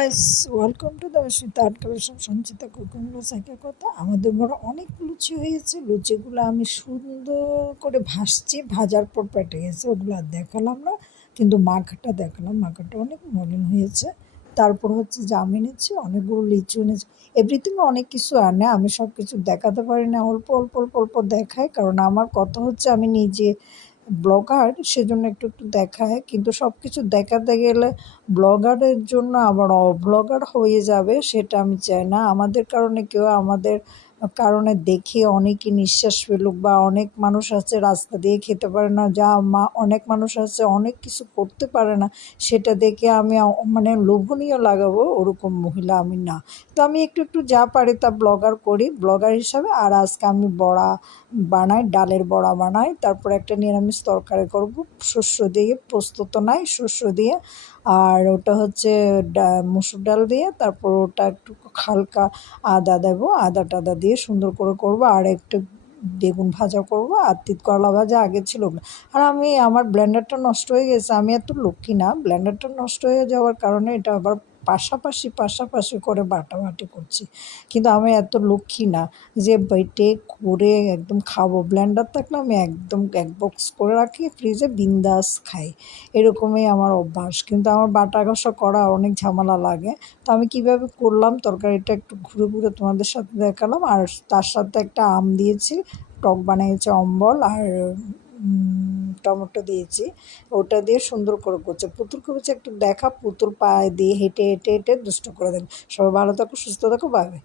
Guys, welcome to the তার collection Sanchita cooking রোসাইকের কথা। আমাদের বড় অনেক লুচি হয়েছে। লুচিগুলো আমি সুন্দর করে ভাজছি, ভাজার পর পেটে গেছে, ওগুলো আর দেখালাম না, কিন্তু মাখাটা দেখালাম। মাখাটা অনেক মলিন হয়েছে। তারপর হচ্ছে যে আমি এনেছি অনেকগুলো লিচু এনেছি। এভরিথিং অনেক কিছু আনে, আমি সব কিছু দেখাতে পারি না, অল্প অল্প অল্প অল্প দেখাই, কারণ আমার কথা হচ্ছে আমি নিজে ব্লগার, সেজন্য একটু একটু দেখায়। কিন্তু সব কিছু দেখাতে গেলে ব্লগারের জন্য আবার অব্লগার হয়ে যাবে, সেটা আমি চাই না। আমাদের কারণে কেউ আমাদের কারণে দেখে অনেকে নিঃশ্বাস ফেলুক, বা অনেক মানুষ আছে রাস্তা দিয়ে খেতে পারে না, যা অনেক মানুষ আছে অনেক কিছু করতে পারে না, সেটা দেখে আমি মানে লোভনীয় লাগাবো ওরকম মহিলা আমি না। তো আমি একটু একটু যা পারি তা ব্লগার করি, ব্লগার হিসাবে। আর আজকে আমি বড়া বানাই, ডালের বড়া বানাই, তারপর একটা নিরামিষ তরকারি করব শস্য দিয়ে, পোস্ত তো নাই, শস্য দিয়ে। আর ওটা হচ্ছে মুসুর ডাল দিয়ে, তারপর ওটা একটু হালকা আদা দেবো, আদা টাদা দিয়ে সুন্দর করে করব। আর একটু বেগুন ভাজা করব, আর তিত করলা ভাজা আগে ছিল। আর আমার ব্লেন্ডারটা নষ্ট হয়ে গেছে, আমি এত লক্ষ্মী না, ব্লেন্ডারটা নষ্ট হয়ে যাওয়ার কারণে এটা আবার পাশাপাশি পাশাপাশি করে বাটাবাটি করছি। কিন্তু আমি এত লক্ষ্মী না যে বেটে করে একদম খাবো। ব্লেন্ডার থাকলে আমি একদম এক বক্স করে রাখি ফ্রিজে, বিন্দাস খাই, এরকমই আমার অভ্যাস। কিন্তু আমার বাটা ঘষা করা অনেক ঝামেলা লাগে। তো আমি কিভাবে করলাম তরকারিটা একটু ঘুরে ঘুরে তোমাদের সাথে দেখালাম। আর তার সাথে একটা আম দিয়েছি, টক বানিয়েছি, অম্বল আর টমেটো দিয়েছি, ওটা দিয়ে সুন্দর করে করছে। পুতুল করেছে একটু দেখা, পুতুল পায়ে দিয়ে হেঁটে হেঁটে হেঁটে দুষ্ট করে দেন। সবাই ভালো থাকো, সুস্থ থাকো, বাই বাই।